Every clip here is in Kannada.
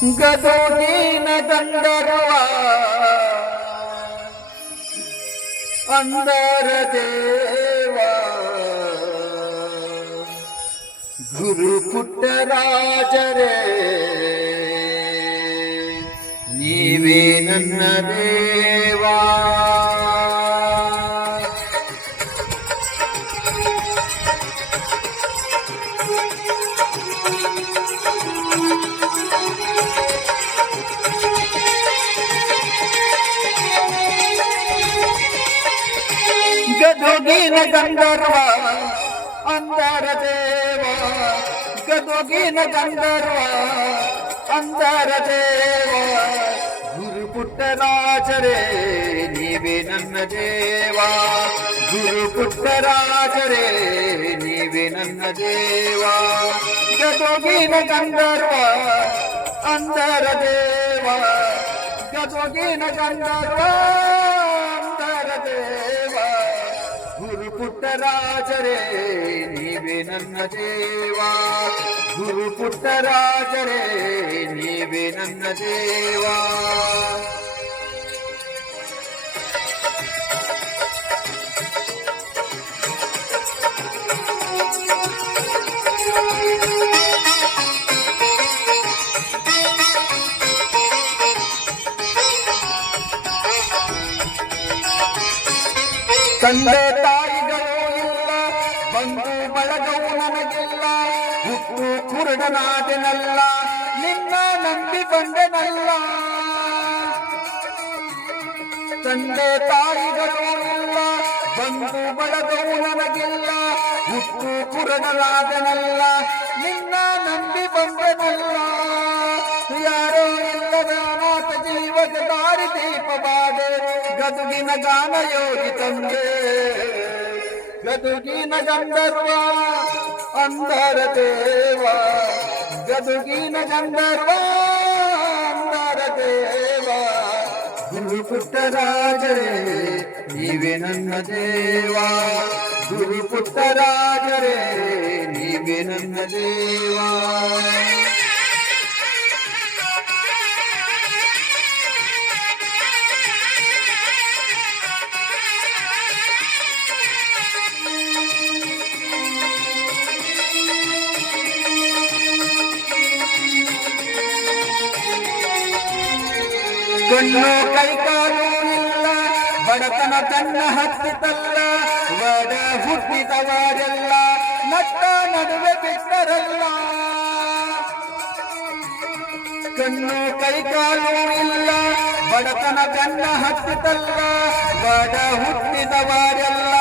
ಗದುಗಿನ ಗಂಧರ್ವ ಅಂದರ ದೇವ ಗುರು ಪುಟ್ಟರಾಜರೇ ನೀವೇ ನನ್ನ ದೇವಾ. ಗದುಗಿನ ಗಂಧರ್ವ ಅಂದರ ದೇವ ಗದುಗಿನ ಗಂಧರ್ವ ಅಂದರ ದೇವ ಗುರು ಪುಟ್ಟರಾಜರೇ ನೀವೇ ನನ್ನ ದೇವ. ಗುರು ಪುಟ್ಟರಾಜರೇ ನೀವೇ ನನ್ನ ದೇವ. ಗದುಗಿನ ಗಂಧರ್ವ ಅಂದರ ದೇವ ಗದುಗಿನ ಗಂಧರ್ವ ಅಂದರ ದೇವ ಗುರು ಪುಟ್ಟರಾಜರೇ ನೀವೇ ನನ್ನ ದೇವ. ಗುರು ಪುಟ್ಟರಾಜರೇ ನೀವೇ ನನ್ನ ದೇವ. ತಂದೆ ತಾಯಿಗಳು ಇಲ್ಲ, ಬಂಧು ಬಳಗವು ನನಗಿಲ್ಲ, ಹುಟ್ಟು ಕುರುಡನಾದೆನಲ್ಲ, ನಿನ್ನ ನಂಬಿ ಬಂದೆನಲ್ಲ. ತಂದೆ ತಾಯಿಗಳು ಇಲ್ಲ, ಬಂಧು ಬಳಗವು ನನಗಿಲ್ಲ, ಹುಟ್ಟು ಕುರುಡನಾದೆನಲ್ಲ, ನಿನ್ನ ನಂಬಿ ಬಂದೆನಲ್ಲ. ಯಾರೋ ಇಲ್ಲದ ಅನಾಥ ಜೀವದ ದಾರಿ ದೀಪವಾದೆ, ಗದುಗಿನ ಗಾನ ಯೋಗಿ ತಂದೆ. ಗದುಗಿನ ಗಂಧರ್ವ ಅಂದರ ದೇವ ಗದುಗಿನ ಗಂಧರ್ವ ಅಂದರ ದೇವ ಗುರು ಪುಟ್ಟರಾಜರೇ ನೀವೇ ನನ್ನ ದೇವ. ಗುರು ಪುಟ್ಟರಾಜರೇ ನೀವೇ ನನ್ನ ದೇವ. ಕಣ್ಣು ಕೈಕಾಲು ಇಲ್ಲ, ಬಡತನ ತನ್ನ ಹತ್ತಿತಲ್ಲ, ಒಡ ಹುಟ್ಟಿದವರೆಲ್ಲ ನಟ್ಟ ನಡುವೆ ಬಿಟ್ಟರಲ್ಲ. ಕಣ್ಣು ಕೈಕಾಲು ಇಲ್ಲ, ಬಡತನ ತನ್ನ ಹತ್ತಿತಲ್ಲ, ಒಡ ಹುಟ್ಟಿದವರೆಲ್ಲ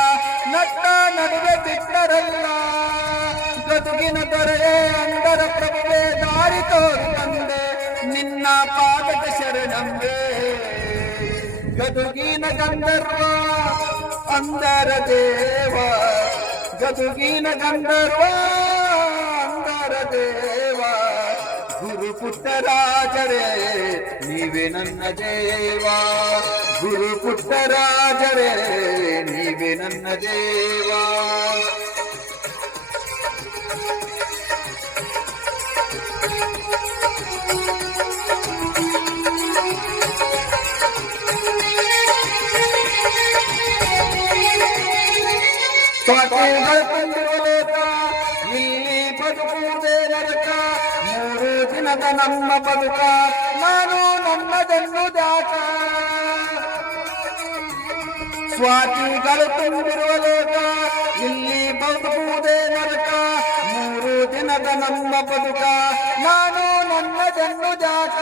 ನಟ್ಟ ನಡುವೆ ಬಿಟ್ಟರಲ್ಲ. ಗದುಗಿನ ದೊರೆಯೇ ಅಂದರ ಪ್ರಭುವೇ ದಾರಿ ತೋರು ತಂದೆ, ನಿನ್ನ ಪಾದಕ ಶರಣಂಬೆ. ಗದುಗಿನ ಗಂಧರ್ವ ಅಂದರ ದೇವ ಗದುಗಿನ ಗಂಧರ್ವ ಅಂದರ ದೇವ ಗುರು ಪುಟ್ಟರಾಜರೇ ನೀವೇ ನನ್ನ ದೇವ. ಗುರು ಪುಟ್ಟರಾಜರೇ ನೀವೇ ನನ್ನ ದೇವ. ಸ್ವಾತಿಗಳು ತಂದಿರುವ ಲೋಕ ಇಲ್ಲಿ ಬದುಕುವುದೇ ನರಕ, 3 ದಿನದ ನಮ್ಮ ಬದುಕ ನಾನು ನನ್ನದೆನ್ನುದಾಕ. ಸ್ವಾತಿಗಳು ತುಂಬಿರುವ ಲೋಕ ಇಲ್ಲಿ ಬದುಕುವುದೇ ನರಕ, 3 ದಿನದ ನಮ್ಮ ಬದುಕ ನಾನು ನನ್ನದೆನ್ನುದಾಕ.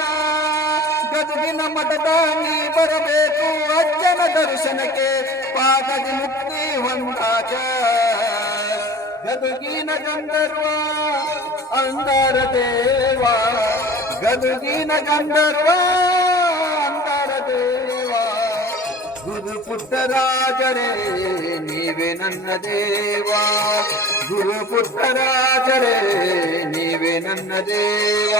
ಗದುಗಿನ ಮಠದ ನೀ ಬರಬೇಕು ಅಜ್ಜನ ದರ್ಶನಕ್ಕೆ, ಪಾದದಿ ಮುಕ್ತಿ ಹೊಂದಾಕ. ಗದುಗಿನ ಗಂಧರ್ವ ಅಂದರ ದೇವ ಗದುಗಿನ ಗಂಧರ್ವ ಅಂದರ ದೇವ ಗುರು ಪುಟ್ಟರಾಜರೇ ನೀವೇ ನನ್ನ ದೇವ. ಗುರು ಪುಟ್ಟರಾಜರೇ ನೀವೇ ನನ್ನ ದೇವ.